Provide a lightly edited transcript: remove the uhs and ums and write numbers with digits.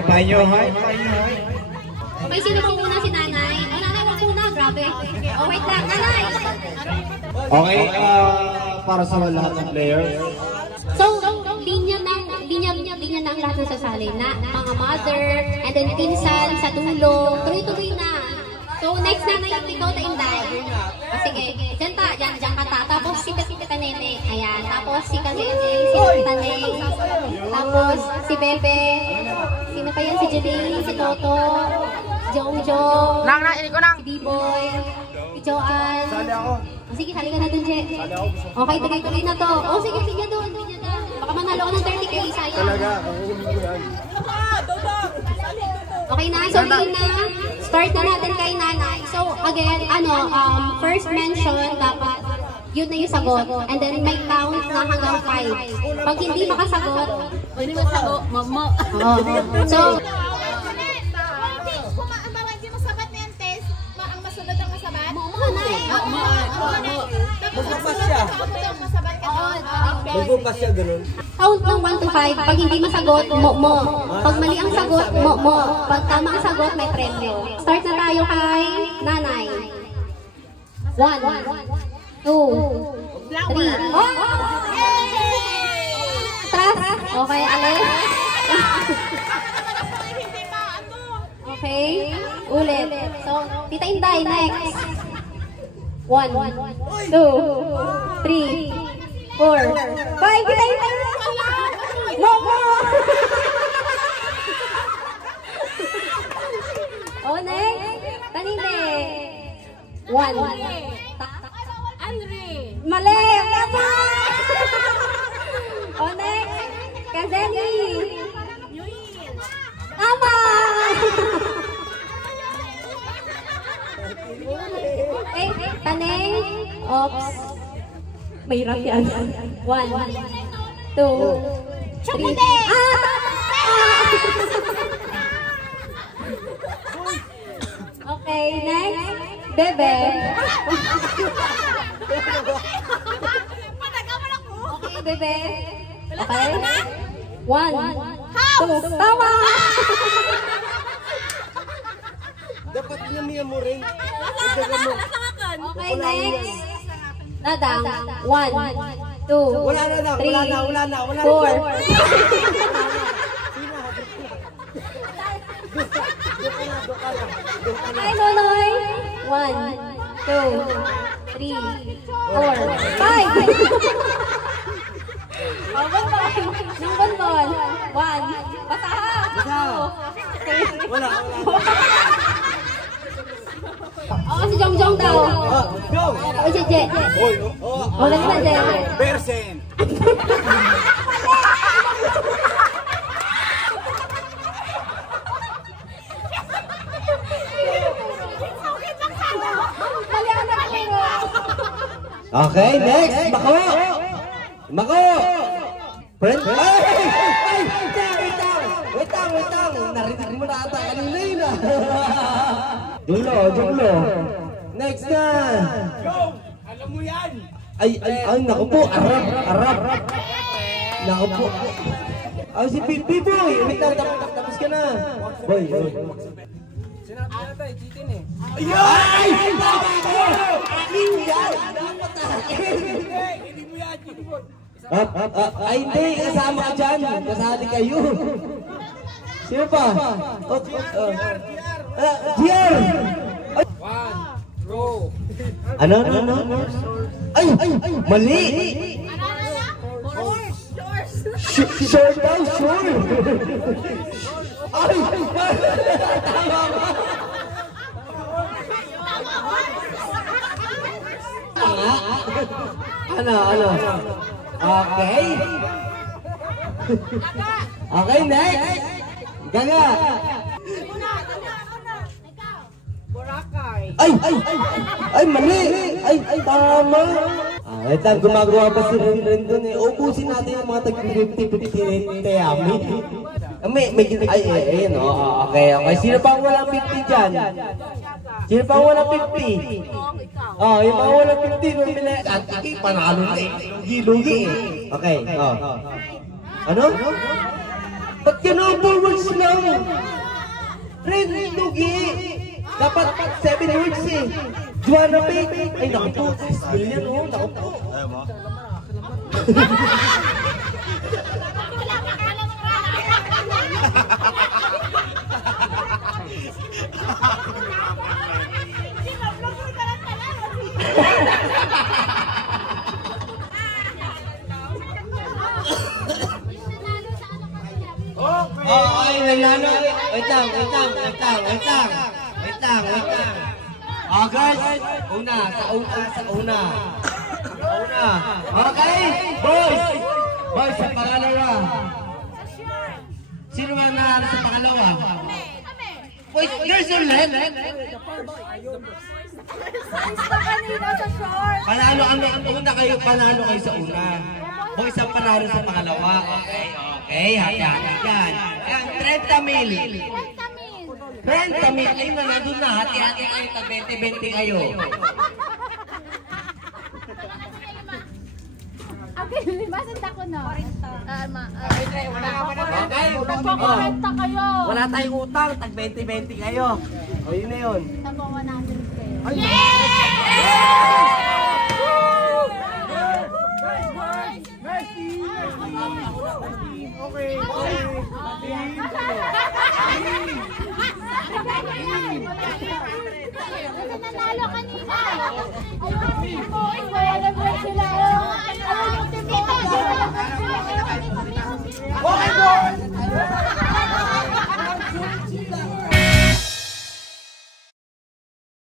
high-five nyo. Okay, sino po muna si nanay? O, nanay, wag muna. Grabe. O, wait lang. Nanay! Okay, para sa lahat ng players. So, linya na ang lahat ng sasali na mga mother, and then pinsan sa tulong, tuloy-tuloy na. So, next na ikaw na Inday. Sige, dyan ka ta. Tapos si Tita Nene. Ayan, tapos si Kazene, si Tita Nene. Tapos si Bebe. Sino pa yan? Si Jeline, si Toto, Jong, si B-Boy, si Joanne. Sali ako. Sige, sali ka na dun, Je. Okay, tuloy-tuloy na to. O, sige doon. Baka manalo ko ng 30K, sayang. Talaga, kukunin ko yan. Okay na, so start na natin kay nanay. So, again, first mention, dapat yun na yung sagot. And then may count na hanggang 5. Pag hindi makasagot, mama. So, Magbukas siya, ganun. count ng 1 to 5. Pag hindi masagot, mo. Pag mali ang sagot, mo. Pag tama ang sagot, may premyo. Start na tayo kay nanay. 1, 2, 3. Oh! Tras! Okay, alis. Okay, ulit. So, Tita Inday, next. 1, 2, 3, 4, 5. Tita Inday! Momo! Oh, next. Taninde. 1. Mali! Tama! Oh, next. Kazeni. Tama! Okay, Taneng. Oops. Mahirap yan. 1, 2, 3. Okay, next. Bebe. Okay, Bebe. Okay. 1, 2. Tama! Dapat niya mo rin. Okay, next. Dadang. 1, 2, Wala na lang, 3, wala na. 4. Hi, Nonoy. 1, 2, 3, 4, 5. Oh, bonbon. Yung bonbon. 1. Basta ha. 2, 3. Wala. Oo, si Jong daw. Jong! O, si Je. O, lang na, Je. Persen! Okay, next! Mako! Friend? Ay! Wait lang! Narinig mo na ata kanina yun ah! Dulo! Next na! Jong! Alam mo yan! Ay, naku po! Arap! Naku po! Si Boy! Wait lang, tapos ka na! Boy! Sinabi natin, chitin eh! Ay! Tama ko! Akin yan! Dapat akin! Hindi mo yan! Ay, hindi! Kasama ka dyan! Kasali kayo! Sino pa? GR! 1, 2. Ano? Ay! Mali! Sure daw! Sure! Ay! Tama ba? Ano? Okay! Okay, next! Gaga! Ay, mali! Ay, tama! Wait lang, gumagawa pa si Ren dun eh. Ubusin natin yung mga tag-50-50 Tayami. Ayun, okay. Sino pa ang walang 50 dyan? Sino pa ang walang 50? Yung mga walang 50, bumili. Panalo na eh. Lugi eh. Okay, Ano? Ba't gano'n 4 words lang? Ren, lugi. Dapat 7 words eh. Juana Pate. Ay, naku po. 6 million oh. Naku po. Ayaw mo? Ay, nanalo. Wait lang. Oh, girls. Sa una. Okay? Boys, sa pangalawa. Sino man nanalo sa pangalawa? Boys, girls ulit. Panalo kami. Panalo kayo sa una. Boys, ang panalo sa pangalawa. Okay, hati-hati yan. Ayan, 30 mil. 30 mil. Ayun na, nandun na. Hati-hati kayo. 20-20 kayo. Okay, limasan ako na. Nagpakorenta kayo. Wala tayong utang. Tag 20-20 kayo. O, yun na yun. Nako, 100 kayo. Nanalo kanina. Ayun mo, wala na break sila. Ayun yung team mo. Okay, boy.